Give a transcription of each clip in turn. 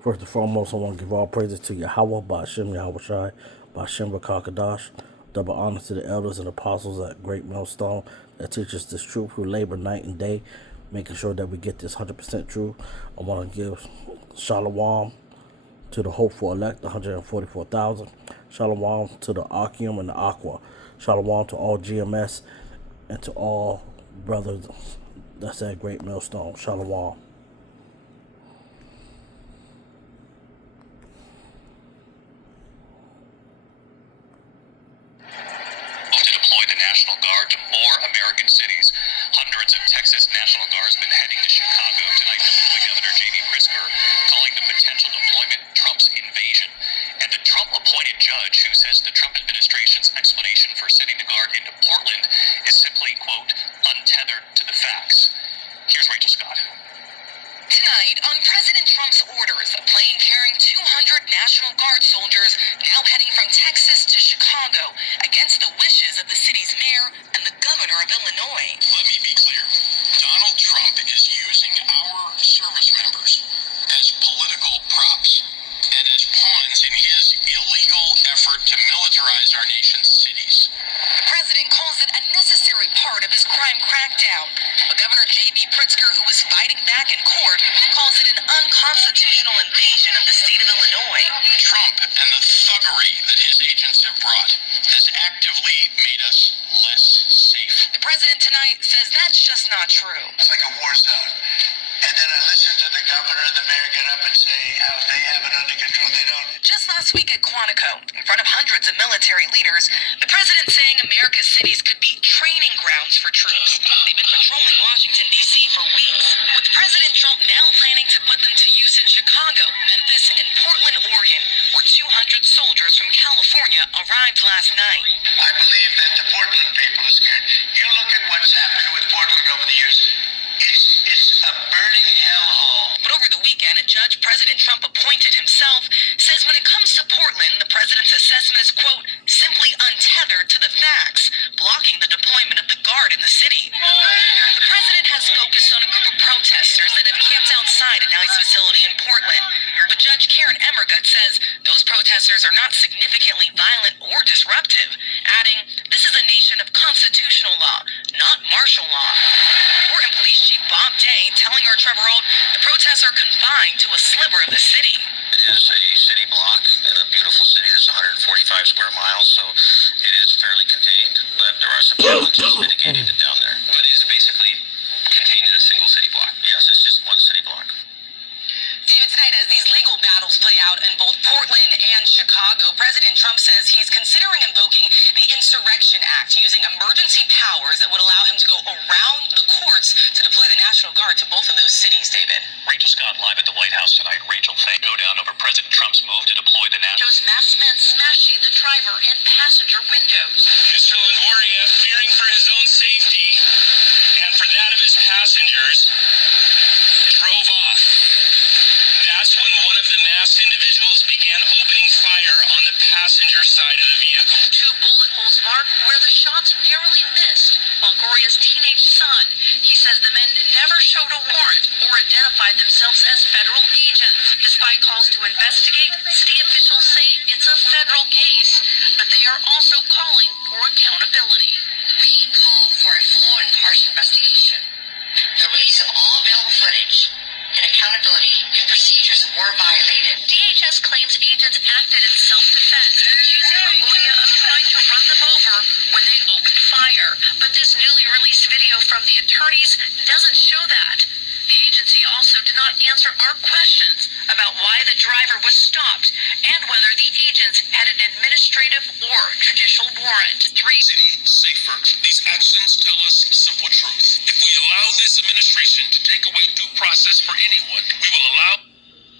First and foremost, I want to give all praises to Yahweh, Ba'ashem Yahushai, Ba'ashem Rakakadash. Double honor to the elders and apostles at Great Millstone that teach us this truth who labor night and day, making sure that we get this 100% true. I want to give Shalom to the hopeful elect, 144,000. Shalom to the Akim and the Aqua. Shalom to all GMS and to all brothers that's at Great Millstone. Shalom. To deploy the National Guard to more American cities. Hundreds of Texas National Guardsmen heading to Chicago tonight. Illinois Governor J.B. Pritzker calling the potential deployment Trump's invasion. And the Trump-appointed judge who says the Trump administration's explanation for sending the Guard into Portland is simply, quote, untethered to the facts. Here's Rachel Scott. Tonight, on President Trump's orders, a plane carrying 200 National Guard soldiers now heading from Texas to Chicago against the wishes of the city's mayor and the governor of Illinois. Let me be clear. Donald Trump is using our service members as political props and as pawns in his illegal effort to militarize our nation's cities. The president calls it a necessary part of his crime crackdown. But Governor J.B. Pritzker, who was fighting back in court, calls it an unconstitutional invasion of the state of Illinois. Trump and the thuggery that his agents have brought has actively made us less safe. The president tonight says that's just not true. It's like a war zone. And then I listen to the governor and the mayor get up and say how they have it under control. They don't. Just last week at Quantico, in front of hundreds of military leaders, the president saying America's cities could be training grounds for troops. They've been patrolling Washington, D.C. for weeks, with President Trump now planning to put them to use in Chicago, Memphis, and Portland, Oregon, where 200 soldiers from California arrived last night. I believe that the Portland people are scared. You look at what's happened with Portland over the years. It's a burning hellhole. But over the weekend, a judge President Trump appointed himself says when it comes to Portland, the president's assessment is, quote, simply untethered to the facts, blocking the deployment of the Guard in the city. The president has focused on a group of protesters that have camped outside an ICE facility in Portland. But Judge Karen Emmergut says those protesters are not significantly violent or disruptive, adding, this is a nation of constitutional law, not martial law. Portland Police Chief Bob Day telling our Trevor Alt the protests are confined to a sliver of the city. It is a city block in a beautiful city that's 145 square miles, so it is fairly contained, but there are some challenges mitigating it down there. But it is basically contained in a single city block. Yes, it's just one city block. David, tonight, as these legal battles play out in both Portland and Chicago, President Trump says he's considering invoking the Insurrection Act, using emergency powers that would allow him to go around the courts to deploy the National Guard to both of those cities, David. Rachel Scott live at the White House tonight. Rachel, thank you. Go down over President Trump's move to deploy the National Shows masked men smashing the driver and passenger windows. Mr. Longoria, fearing for his own safety and for that of his passengers, drove off. That's when one of the masked individuals began opening fire on the passenger side of the vehicle. 2 bullet holes mark where the shots narrowly missed Longoria's teenage son. He says the men never showed a warrant or identified themselves as federal agents. Despite calls to investigate, city officials say it's a federal case, but they are also calling for accountability. We call for a full and impartial investigation, the release of all available footage, and accountability if procedures were violated. DHS claims agents acted in self-defense, accusing Longoria of trying to run them over when they opened fire. But this newly released video from the attorneys doesn't show that. The agency also did not answer our questions about why the driver was stopped and whether the agents had an administrative or judicial warrant. City safer. These actions tell us simple truth. If we allow this administration to take away due process for anyone, we will allow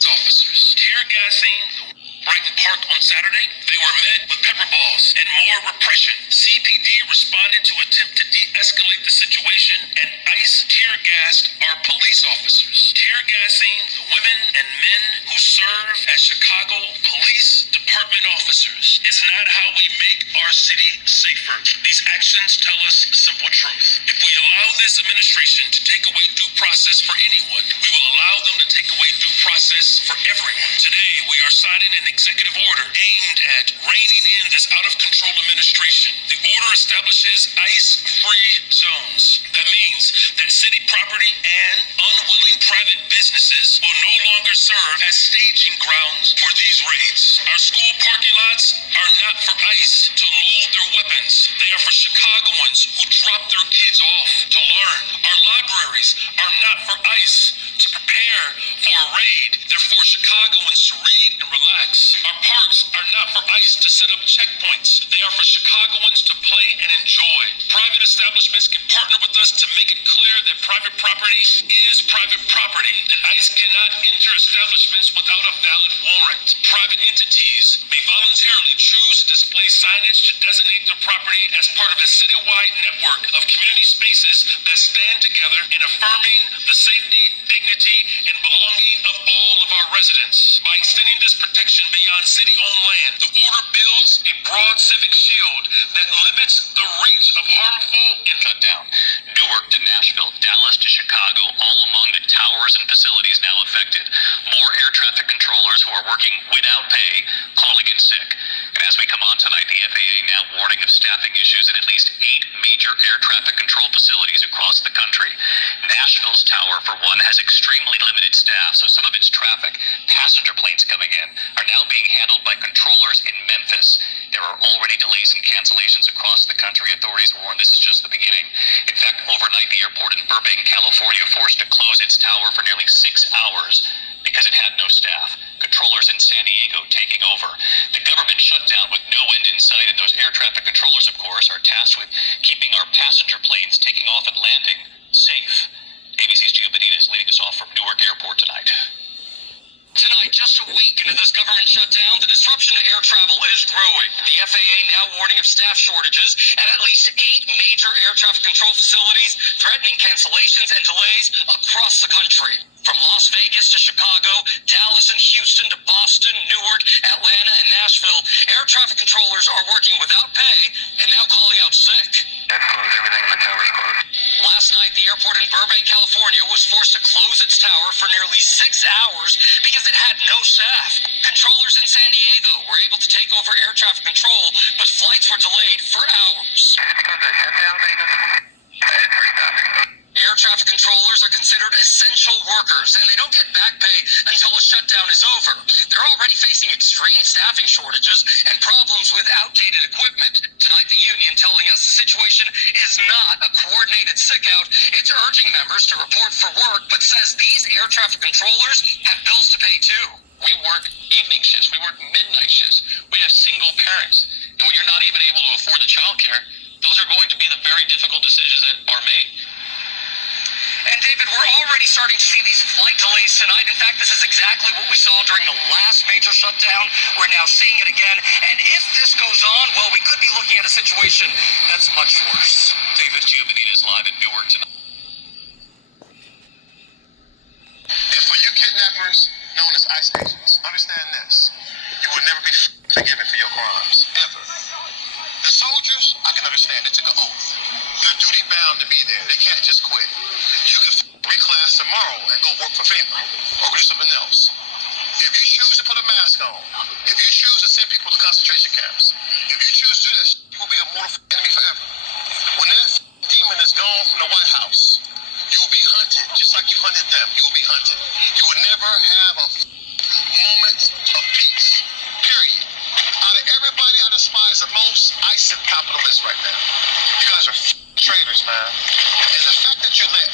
officers tear gassing the Brighton Park on Saturday. They were met with pepper balls and more repression. CPD responded to attempt to de-escalate the situation, and ICE tear-gassed our police officers, tear-gassing the women and men who serve as Chicago Police Department officers is not how we make our city safer. These actions tell us simple truth. If we allow this administration to take away due process for anyone, we will allow them to take away due process for everyone. Today, we are signing an executive order aimed at reining in this out-of-control administration. The order establishes ICE-free zones. That means that city property and unwilling private businesses will no longer serve as staging grounds for these raids. Our school parking lots are not for ICE to load their weapons. They are for Chicagoans who drop their kids off to learn. Our libraries are not for ICE to prepare for a raid. They're for Chicagoans to read and relax. Our parks are not for ICE to set up checkpoints. They are for Chicagoans to play and enjoy. Private establishments can partner with us to make it clear that private property is private property, and ICE cannot enter establishments without a valid warrant. Private entities may voluntarily choose to display signage to designate their property as part of a citywide network of community spaces that stand together in affirming the safety, dignity, and belonging of all of our residents. By extending this protection beyond city-owned land, the order builds a broad civic shield that limits the reach of harmful and shut down. Newark to Nashville, Dallas to Chicago, all among the towers and facilities now affected. More air traffic controllers who are working without pay, calling in sick. And as we come on tonight, the FAA now warning of staffing issues in at least 8 major air traffic control facilities across the country. Nashville's tower, for one, has extremely limited staff, so some of its traffic, passenger planes coming in, are now being handled by controllers in Memphis. There are already delays and cancellations across the country. Authorities warn this is just the beginning. In fact, overnight, the airport in Burbank, California, forced to close its tower for nearly 6 hours because it had no staff. Controllers in San Diego taking over. The government shut down with no end in sight, and those air traffic controllers, of course, are tasked with keeping our passenger planes taking off and landing safe. ABC's Gio Benitez leading us off from Newark Airport tonight. Tonight, just a week into this government shutdown, the disruption to air travel is growing. The FAA now warning of staff shortages at least 8 major air traffic control facilities, threatening cancellations and delays across the country. From Las Vegas to Chicago, Dallas and Houston to Boston, Newark, Atlanta, and Nashville, air traffic controllers are working without pay and now calling out sick. That's closed. Everything in the tower's closed. Last night, the airport in Burbank, California was forced to close its tower for nearly 6 hours because it had no staff. Controllers in San Diego were able to take over air traffic control, but flights were delayed for hours. Is it because of the shutdown that you got? It's for staffing. Air traffic controllers are considered essential workers, and they don't get back pay until a shutdown is over. They're already facing extreme staffing shortages and problems with outdated equipment. Tonight, the union telling us the situation is not a coordinated sick-out. It's urging members to report for work, but says these air traffic controllers have bills to pay too. We work evening shifts. We work midnight shifts. We have single parents. And when you're not even able to afford the child care, those are going to be the very difficult decisions that are made. And David, we're already starting to see these flight delays tonight. In fact, this is exactly what we saw during the last major shutdown. We're now seeing it again. And if this goes on, well, we could be looking at a situation that's much worse. David, Gio Benitez live in Newark tonight. And for you kidnappers known as ICE agents, understand this. You will never be forgiven for your crimes, ever. The soldiers, I can understand, they took an oath. They're duty bound to be there. They can't just quit. You can reclass tomorrow and go work for FEMA or do something else. If you choose to put a mask on, if you choose to send people to concentration camps, if you choose to do that, you will be a mortal enemy forever. When that demon is gone from the White House, you will be hunted, just like you hunted them. You will be hunted. You will never have a moment of peace, period. Out of everybody I despise the most, ICE and capitalists right now. You guys are traitors, man. And the fact that you let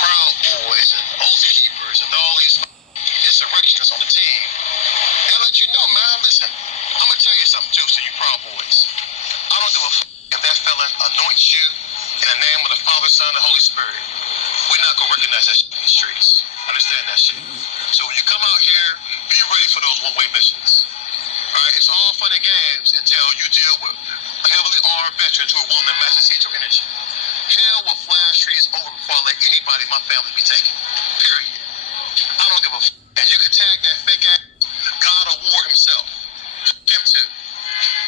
Proud Boys and Oath Keepers and all these insurrectionists on the team, they'll let you know, man, listen, I'm going to tell you something too, so you Proud Boys. I don't give a if that felon anoints you in the name of the Father, Son, and Holy Spirit. We're not going to recognize that shit in these streets. Understand that shit. So when you come out here, be ready for those one-way missions. Alright, it's all fun and games until you deal with heavily armed veterans who are willing to match the seat your energy. Hell will flash trees over before I let anybody in my family be taken. Period. I don't give a and you can tag that fake ass God of War himself. Him too.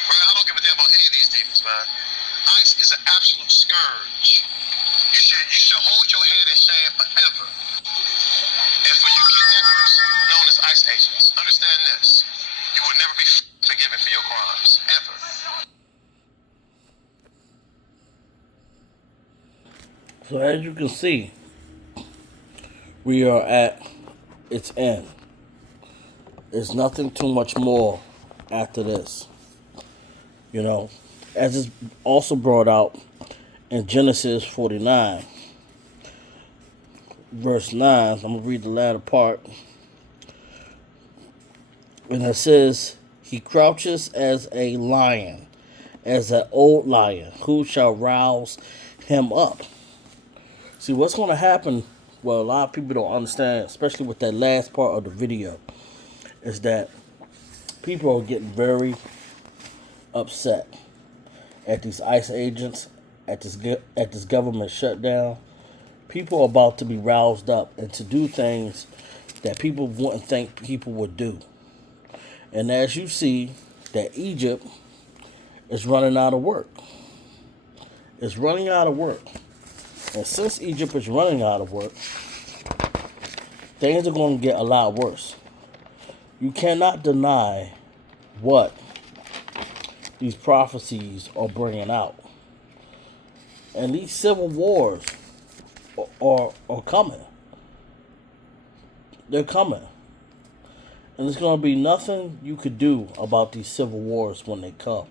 Right? I don't give a damn about any of these demons, man. ICE is an absolute scourge. You should hold your head in shame forever. And for you kidnappers ICE agents, understand this. You will never be forgiven for your crimes, ever. So as you can see, we are at its end. There's nothing too much more after this. You know, as it's also brought out in Genesis 49, verse 9. I'm going to read the latter part. And it says, he crouches as a lion, as an old lion. Who shall rouse him up? See, what's going to happen, well, a lot of people don't understand, especially with that last part of the video, is that people are getting very upset at these ICE agents, at this government shutdown. People are about to be roused up and to do things that people wouldn't think people would do. And as you see, that Egypt is running out of work. It's running out of work. And since Egypt is running out of work, things are going to get a lot worse. You cannot deny what these prophecies are bringing out. And these civil wars are coming. They're coming. And there's going to be nothing you could do about these civil wars when they come.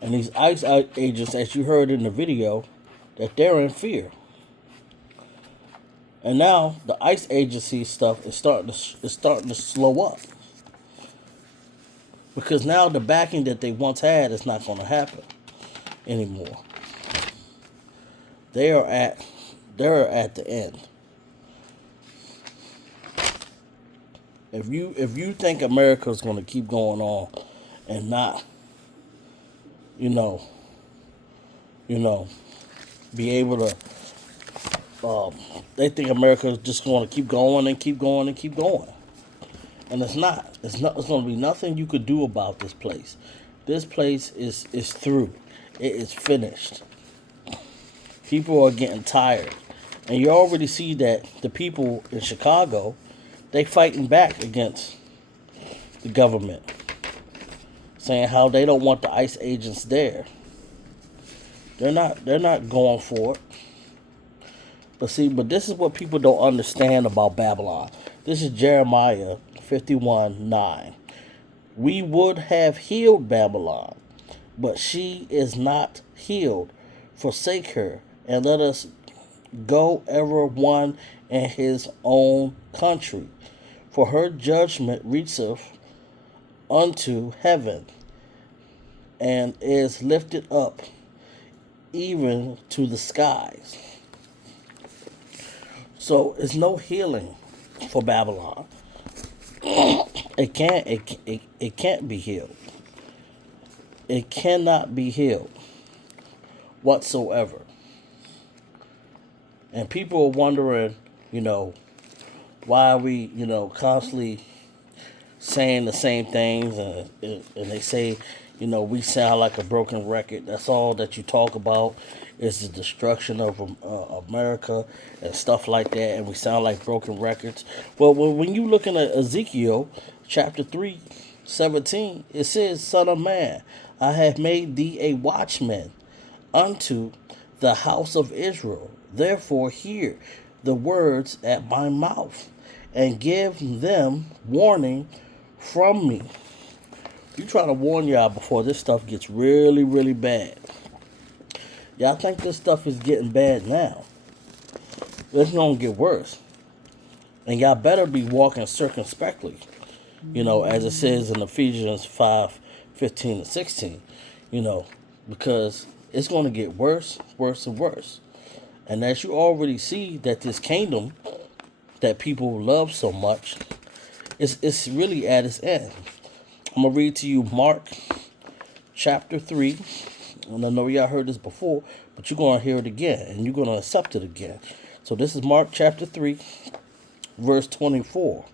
And these ICE agents, as you heard in the video, that they're in fear. And now the ICE agency stuff is starting to slow up. Because now the backing that they once had is not going to happen anymore. They're at the end. If you think America is going to keep going on and not, be able to, they think America is just going to keep going and keep going and keep going, and it's not. It's going to be nothing you could do about this place. This place is through. It is finished. People are getting tired, and you already see that the people in Chicago, they fighting back against the government, saying how they don't want the ICE agents there. They're not going for it. But this is what people don't understand about Babylon. This is Jeremiah 51:9. We would have healed Babylon, but she is not healed. Forsake her, and let us go ever one in his own country. For her judgment reacheth unto heaven, and is lifted up even to the skies. So it's no healing for Babylon. It can't be healed. It cannot be healed whatsoever. And people are wondering, why are we, constantly saying the same things, and they say, we sound like a broken record. That's all that you talk about is the destruction of America and stuff like that, and we sound like broken records. Well, when you looking at Ezekiel chapter 3:17, it says, Son of man, I have made thee a watchman unto the house of Israel. Therefore hear the words at my mouth, and give them warning from me. You trying to warn y'all before this stuff gets really, really bad. Y'all think this stuff is getting bad now. It's going to get worse. And y'all better be walking circumspectly. As it says in Ephesians 5:15-16. Because it's going to get worse, worse, and worse. And as you already see that this kingdom that people love so much, it's really at its end. I'm going to read to you Mark chapter 3. And I know y'all heard this before, but you're going to hear it again, and you're going to accept it again. So this is Mark chapter 3, verse 24.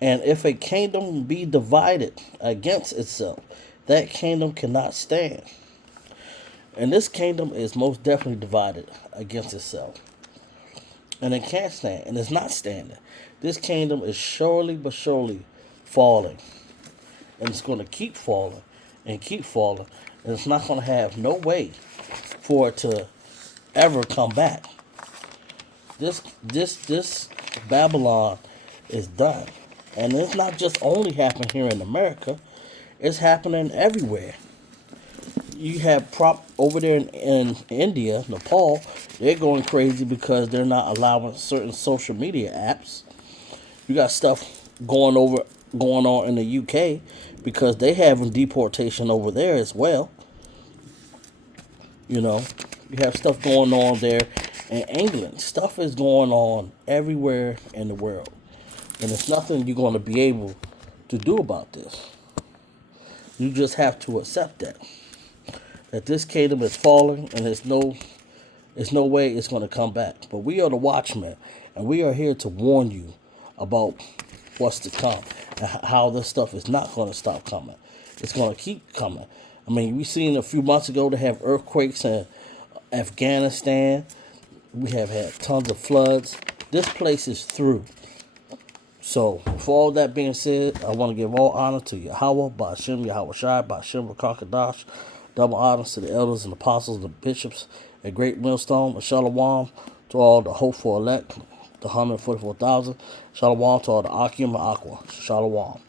And if a kingdom be divided against itself, that kingdom cannot stand. And this kingdom is most definitely divided against itself. And it can't stand, and it's not standing. This kingdom is surely but surely falling, and it's going to keep falling and keep falling, and it's not going to have no way for it to ever come back. This Babylon is done, and it's not just only happening here in America; it's happening everywhere. You have prop over there in India, Nepal. They're going crazy because they're not allowing certain social media apps. You got stuff going on in the UK because they having deportation over there as well. You know, you have stuff going on there in England. Stuff is going on everywhere in the world, and it's nothing you're going to be able to do about this. You just have to accept that this kingdom is falling, and there's no way it's going to come back. But we are the watchmen, and we are here to warn you about what's to come and how this stuff is not going to stop coming. It's going to keep coming. I mean, we seen a few months ago they have earthquakes in Afghanistan. We have had tons of floods. This place is through. So, with all that being said, I want to give all honor to Yahweh, Ba'ashem, Yahweh Shai, Ba'ashem, Rakakadash. Double honors to the elders and apostles and bishops at Great Millstone. And Shalom to all the hopeful elect, the 144,000. Shalom to all the Akim and Aqua. Shalom.